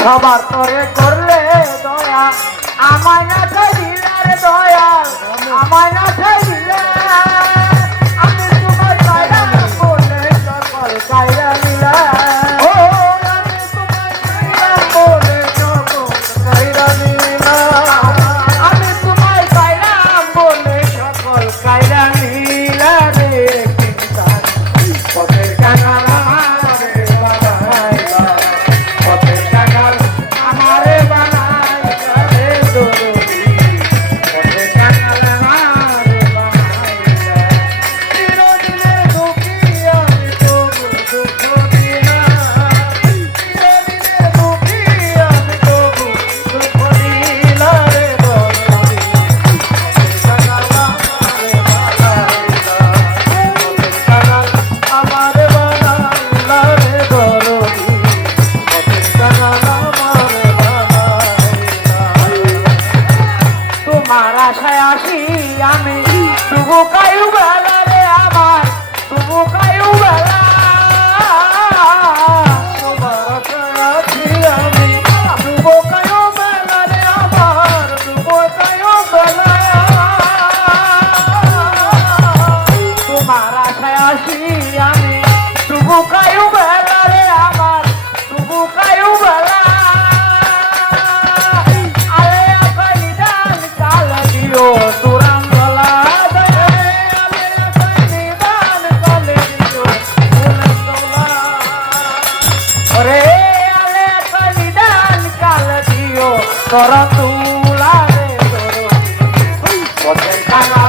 সবার তোরে করলে দয়া আমায় না দিলে রে দয়াল আমায় না দিলে আমি তোমার কায়রা বলে সকল কায়রা নিলা ও আমি তোমার কায়রা বলে সকল কায়রা নিলা আমি তোমার কায়রা বলে সকল কায়রা নিলা রে কিনতার পথের কানারা আশায় আসি আমি তবু কায়ু বেলা রে আমার তবু কায়ু বেলা তোমার আশায় আছি আমি তবু কায়ু বেলা রে আমার তবু কায়ু বেলা তোমার আশায় আসি আমি তবু কায়ু বেলা রে আমার তবু কায়ু বেলা তোরা তুলা রে তোর পথের কানা